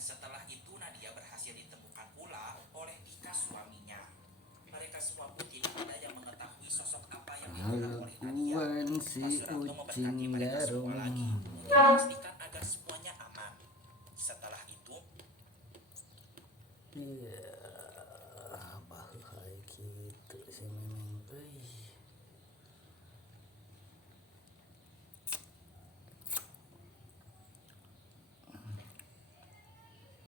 setelah itu Nadia berhasil ditemukan pula oleh Dika suaminya. Mereka semua pun tidak ada yang mengetahui sosok apa yang dilihat oleh Nadia. Kelakuan si Pak Suratno memberkati ucing mereka semua garong. lagi untuk memastikan agar semuanya aman. Setelah itu, Iya.